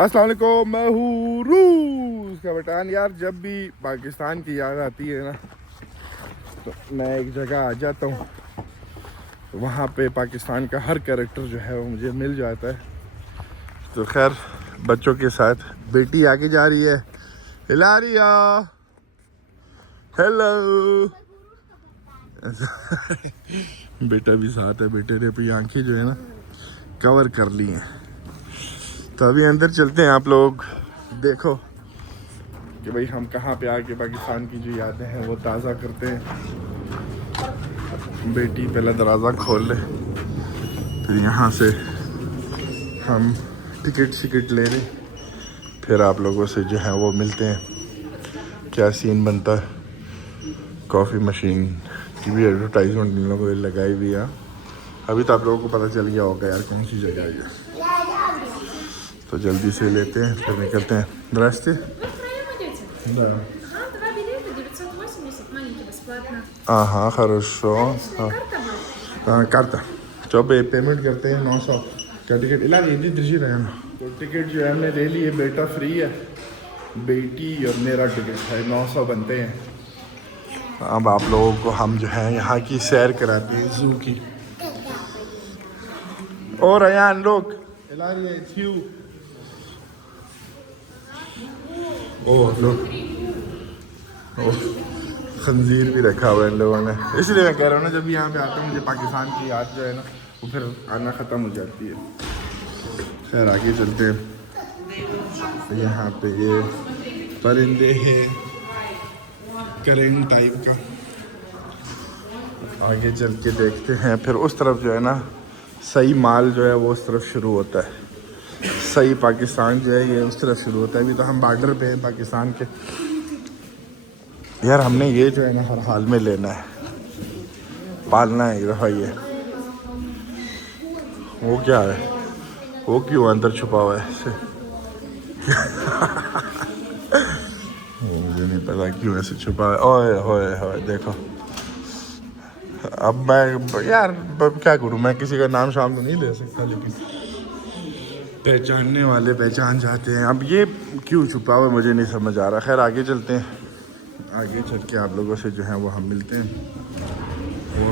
अस्सलाम वालेकुम, मैं हूँ रूस का बटान। यार जब भी पाकिस्तान की याद आती है ना तो मैं एक जगह आ जाता हूँ, तो वहाँ पे पाकिस्तान का हर कैरेक्टर जो है वो मुझे मिल जाता है। तो खैर बच्चों के साथ बेटी आगे जा रही है। हिलारिया, हेलो। बेटा भी साथ है। बेटे ने अपनी आंखें जो है ना कवर कर ली हैं। तो अभी अंदर चलते हैं। आप लोग देखो कि भाई हम कहाँ पे आके पाकिस्तान की जो यादें हैं वो ताज़ा करते हैं। बेटी पहले दरवाज़ा खोल ले, फिर यहाँ से हम टिकट शिकट ले लें, फिर आप लोगों से जो है वो मिलते हैं। क्या सीन बनता है। कॉफ़ी मशीन की भी एडवर्टाइजमेंट इन लोगों ने लगाई हुई है। अभी तो आप लोगों को पता चल गया होगा यार कौन सी जगह है ये। तो जल्दी से लेते हैं, फिर निकलते हैं। रास्ते да. Ага, 2 билета, 980, маленький бесплатно. हाँ хорошо। हाँ Карта будет? करता तो पेमेंट करते हैं 900 का टिकट। इलाज इतनी दृष्टि रहे ना, तो टिकट जो है हमने ले लिए। बेटा फ्री है, बेटी और मेरा टिकट है, 900 बनते हैं। अब आप लोगों को हम जो है यहाँ की सैर कराते हैं, जू की। और अयान लोग ओह लो, खंजीर भी रखा हुआ है इन लोगों ने। इसलिए मैं कह रहा हूँ ना, जब भी यहाँ पे आता हूँ मुझे पाकिस्तान की याद जो है ना वो फिर आना ख़त्म हो जाती है। खैर आगे चलते हैं। यहाँ पे ये परिंदे हैं करेंट टाइप का। आगे चल के देखते हैं। फिर उस तरफ जो है ना सही माल जो है वो उस तरफ शुरू होता है। सही पाकिस्तान जो है ये उस तरफ शुरू होता है। अभी तो हम बॉर्डर पे हैं पाकिस्तान के। यार हमने ये जो है ना हर हाल में लेना है, पालना है रहा ये। वो क्या है, वो क्यों अंदर छुपा हुआ है ऐसे। मुझे नहीं पता क्यों ऐसे छुपा है। ओए होए होए देखो। अब मैं यार क्या करूं, मैं किसी का नाम शाम तो नहीं ले सकता, लेकिन पहचानने वाले पहचान जाते हैं। अब ये क्यों छुपा हुआ है मुझे नहीं समझ आ रहा। खैर आगे चलते हैं। आगे चल के आप लोगों से जो है वो हम मिलते हैं। वो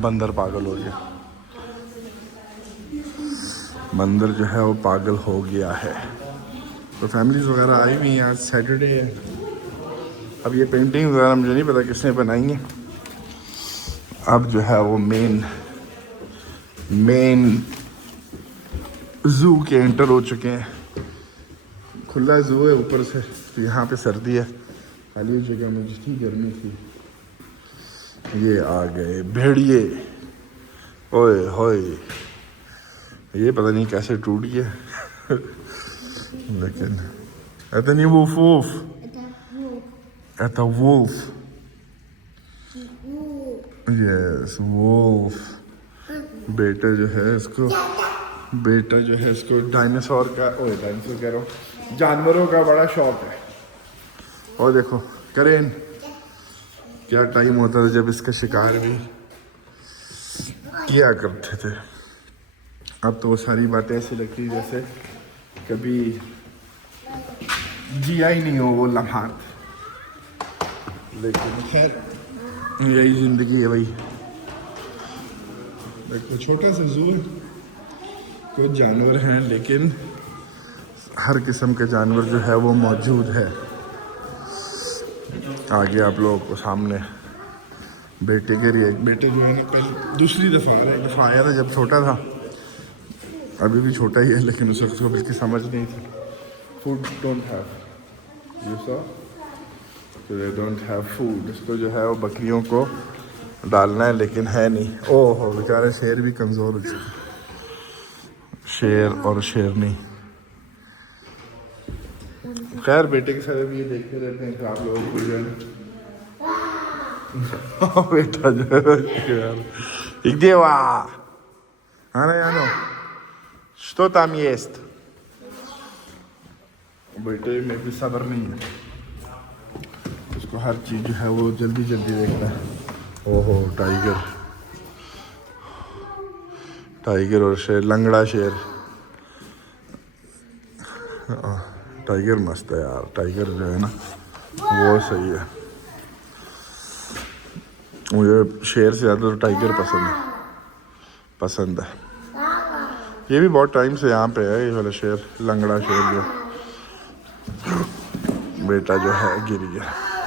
बंदर पागल हो गया, बंदर जो है वो पागल हो गया है। तो फैमिलीज वगैरह आई हुई हैं, आज सैटरडे है। अब ये पेंटिंग वगैरह मुझे नहीं पता किसने बनाई है। अब जो है वो मेन जू के एंटर हो चुके हैं। खुला जू है ऊपर से, तो यहाँ पे सर्दी है, खाली जगह में जितनी गर्मी थी। ये आ गए भेड़िए। ओए होए, ये पता नहीं कैसे टूट गया। लेकिन это не вулф, это wolf. Yes wolf। बेटा जो है इसको डायनासोर का, ओए डायनासोर कह रहा हूँ, जानवरों का बड़ा शौक है। और देखो करेन, क्या टाइम होता था जब इसका शिकार भी किया करते थे। अब तो वो सारी बातें ऐसी लगती है जैसे कभी जिया ही नहीं हो वो लम्हात। लेकिन खैर यही ज़िंदगी है भाई। देखो छोटा सा जू है, कुछ जानवर हैं लेकिन हर किस्म के जानवर जो है वो मौजूद है। आगे आप लोगों को सामने बेटे के लिए, बेटे जो है ना पहले दूसरी दफ़ा आ रहा है। एक दफ़ा आया था जब छोटा था, अभी भी छोटा ही है, लेकिन उस वक्त को बिल्कुल समझ नहीं थी। Food don't have, you saw, they don't have food. इसको जो है वो बकरियों को डालना है, लेकिन है नहीं। ओह हो बेचारे शेर भी कमज़ोर हो चुके, शेर और शेरनी। खैर बेटे के साथ भी ये देखते रहते हैं कि आप लोगों को जो है बेटा जो है Где ва? Ano. Что там есть? बेटे में भी सब्र नहीं है, उसको हर चीज़ जो है वो जल्दी जल्दी देखता है। ओहो टाइगर और शेर, लंगड़ा शेर। टाइगर मस्त है यार, टाइगर जो है ना वो सही है। मुझे शेर से ज़्यादा तो टाइगर पसंद है। ये भी बहुत टाइम से यहाँ पे है, ये वाला शेर, लंगड़ा शेर जो बेटा जो है गिर गया।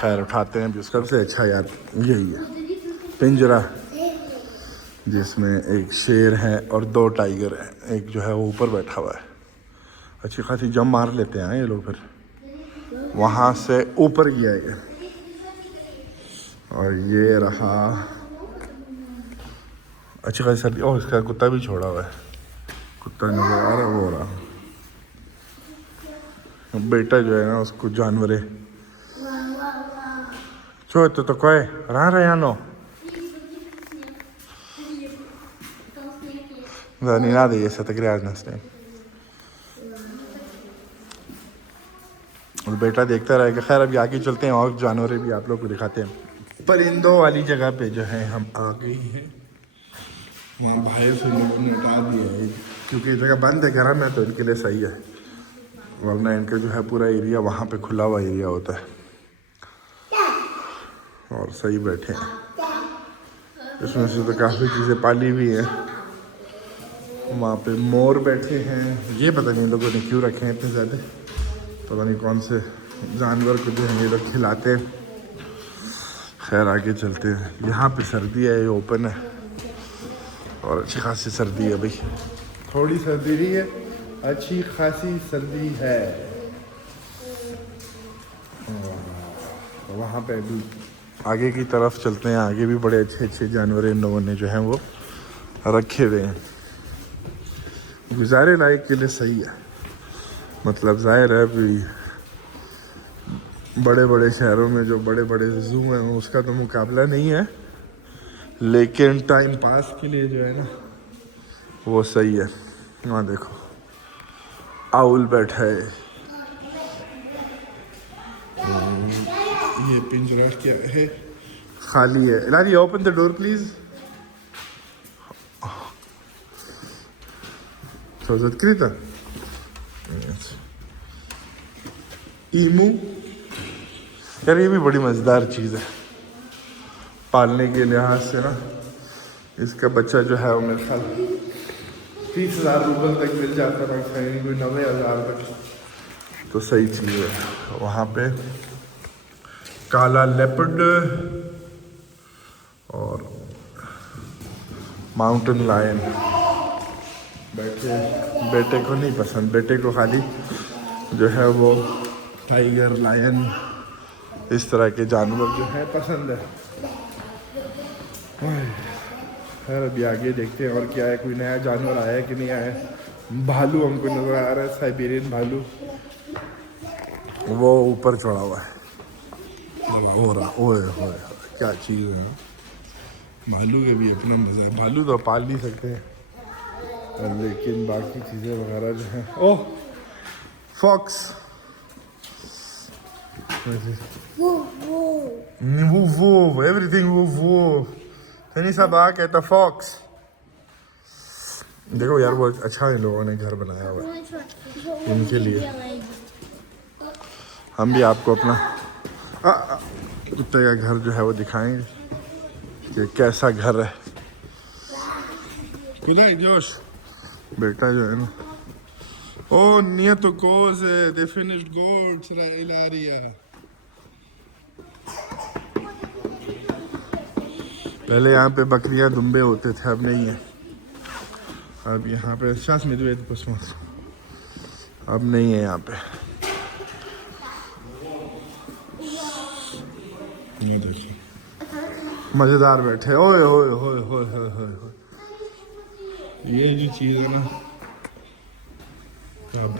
खैर उठाते हैं। सबसे अच्छा यार यही है पिंजरा, जिसमें एक शेर है और 2 टाइगर है। एक जो है वो ऊपर बैठा हुआ है, अच्छी खासी जम मार लेते हैं ये लोग, फिर वहाँ से ऊपर गया है। और ये रहा अच्छी खासी सर्दी। ओह, इसका कुत्ता भी छोड़ा हुआ है, कुत्ता नजर आ रहा है, वो रहा बेटा जो है ना, उसको जानवरे Что это такое? Рано. Да, не надо, если это грязно с ним. और बेटा देखता रहेगा। खैर अभी आगे चलते हैं और जानवर भी आप लोग को दिखाते हैं। परिंदों वाली जगह पे जो है हम आ गए हैं। वहाँ बाहर से लोगों ने उठा दिया है क्योंकि जगह बंद है, गर्म है, तो इनके लिए सही है, वरना इनका जो है पूरा एरिया वहाँ पे खुला हुआ एरिया होता है। और सही बैठे हैं, इसमें से तो काफ़ी चीज़ें पाली हुई हैं। वहाँ पे मोर बैठे हैं, ये पता नहीं लोगों ने क्यों रखे हैं इतने ज़्यादा, पता नहीं कौन से जानवर को जो है ये लोग खिलाते हैं। खैर आगे चलते हैं। यहाँ पे सर्दी है, ये ओपन है और अच्छी खासी सर्दी है भाई, थोड़ी सर्दी नहीं है, अच्छी खासी सर्दी है। वहाँ पे भी आगे की तरफ चलते हैं। आगे भी बड़े अच्छे अच्छे जानवर इन लोगों ने जो हैं वो रखे हुए हैं। गुजारे लायक के लिए सही है, मतलब जाहिर है भी बड़े बड़े शहरों में जो बड़े बड़े ज़ू हैं उसका तो मुकाबला नहीं है, लेकिन टाइम पास के लिए जो है ना वो सही है। वहाँ देखो आउल बैठा है। ये पिंजरा क्या है? खाली है। लारी ओपन द डोर प्लीज। Что, открыто? ईमू यार, ये भी बड़ी मज़ेदार चीज़ है पालने के लिहाज से ना। इसका बच्चा जो है वो मेरे ख्याल 30,000 रुपये तक मिल जाता है, कोई 90,000 तक, तो सही चीज़ है। वहाँ पे काला लेपर्ड और माउंटेन लायन बैठे। बेटे को नहीं पसंद, बेटे को खाली जो है वो टाइगर, लायन, इस तरह के जानवर जो है पसंद है। खैर अभी आगे देखते हैं और क्या है, कोई नया जानवर आया है कि नहीं आया है। भालू हमको नज़र आ रहा है, साइबेरियन भालू, वो ऊपर चढ़ा हुआ है। हो रहा ओए क्या चीज़ है ना, भालू के भी अपना मज़ा है। भालू तो पाल नहीं सकते हैं, लेकिन बाकी चीज़ें वगैरह जो हैं। ओह फॉक्स, वो एवरीथिंग वो नहीं सब आ कहता फॉक्स। देखो यार वो अच्छा इन लोगों ने घर बनाया हुआ है इनके लिए। हम भी आपको अपना कुत्ते का घर जो है वो दिखाएंगे कि कैसा घर है। खुदा जोश बेटा जो है ना, ओ nieto cose, they finished goats, Ilaria. पहले यहाँ पे बकरियाँ दुम्बे होते थे, अब नहीं है। अब यहाँ पे शास में अब नहीं है यहाँ पे। ये देखिए मज़ेदार बैठे। ओए होए होए होए होए होए, ये जो चीज़ है ना, अब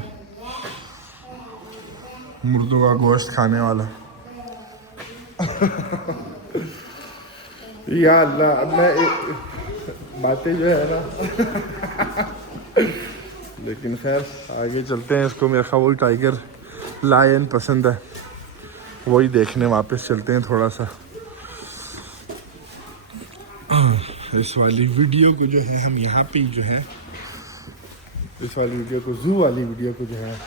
मुर्दों का गोश्त खाने वाला। या अल्लाह, मैं बातें जो है ना लेकिन खैर आगे चलते हैं। इसको मेरा ख्याल वही टाइगर लायन पसंद है, वही देखने वापस चलते हैं थोड़ा सा। इस वाली वीडियो को जो है हम यहाँ पे जो है, इस वाली वीडियो को, ज़ू वाली वीडियो को जो है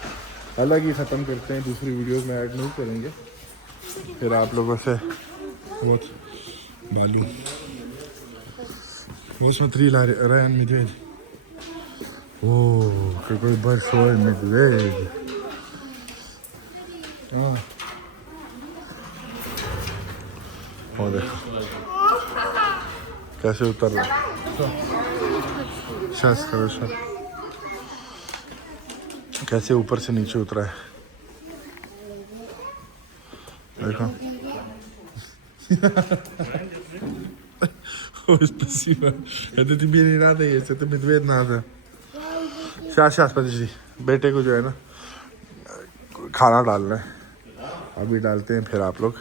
अलग ही ख़त्म करते हैं, दूसरी वीडियोस में ऐड नहीं करेंगे। फिर आप लोगों से बहुत बालू वो उसमें 3 Ryan Medved. О, какой большой медведь. О, देखो कैसे उतर रहा है। शस करो शस, कैसे ऊपर से नीचे उतरा है देखो। Спасибо. Это тебе не надо есть, это медведь надо. сейчас подожди, बेटे को जो है ना खाना डालना है, अभी डालते हैं फिर आप लोग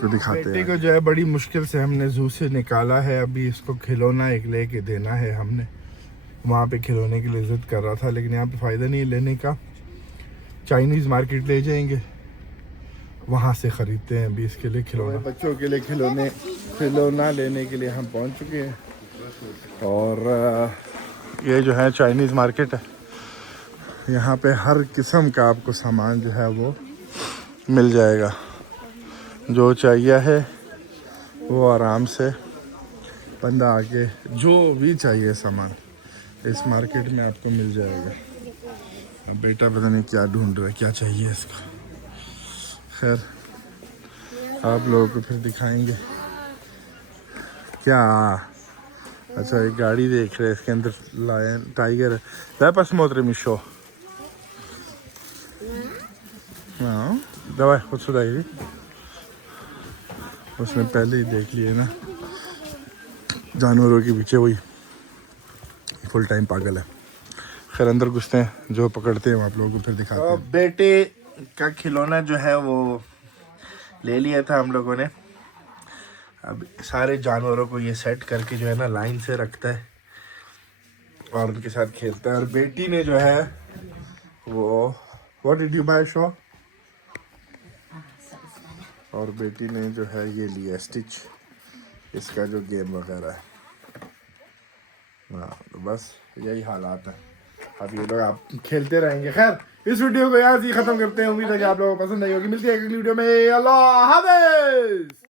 तो दिखाते हैं। बेटे को जो है बड़ी मुश्किल से हमने जू से निकाला है, अभी इसको खिलौना एक लेके देना है हमने। वहाँ पे खिलौने के लिए जिद कर रहा था, लेकिन यहाँ पे फ़ायदा नहीं है लेने का। चाइनीज़ मार्केट ले जाएंगे, वहाँ से ख़रीदते हैं अभी इसके लिए खिलौना। बच्चों के लिए खिलौना लेने के लिए हम पहुँच चुके हैं। और ये जो है चाइनीज़ मार्केट है, यहाँ पे हर किस्म का आपको सामान जो है वो मिल जाएगा। जो चाहिए है वो आराम से बंदा आके जो भी चाहिए सामान इस मार्केट में आपको मिल जाएगा। अब बेटा पता नहीं क्या ढूंढ रहा है, क्या चाहिए इसको। खैर आप लोगों को फिर दिखाएंगे। क्या अच्छा एक गाड़ी देख रहे हैं, इसके अंदर लायन टाइगर है। посмотрим еще. हाँ давай вот сюда иди। उसने पहले ही देख लिए ना, जानवरों के पीछे वही फुल टाइम पागल है। खैर अंदर घुसते हैं, जो पकड़ते हैं आप लोगों को फिर दिखाते हैं। बेटे का खिलौना जो है वो ले लिया था हम लोगों ने। अब सारे जानवरों को ये सेट करके जो है ना लाइन से रखता है और उनके साथ खेलता है। और बेटी ने जो है वो what did you buy show, और बेटी ने जो है ये लिया स्टिच, इसका जो गेम वगैरह है। हाँ तो बस यही हालात है। अब ये लोग आप खेलते रहेंगे। खैर इस वीडियो को यहाँ से ख़त्म करते हैं। उम्मीद है कि आप लोगों को पसंद आई होगी। मिलती है अगली वीडियो में। अल्लाह हाफ़िज़।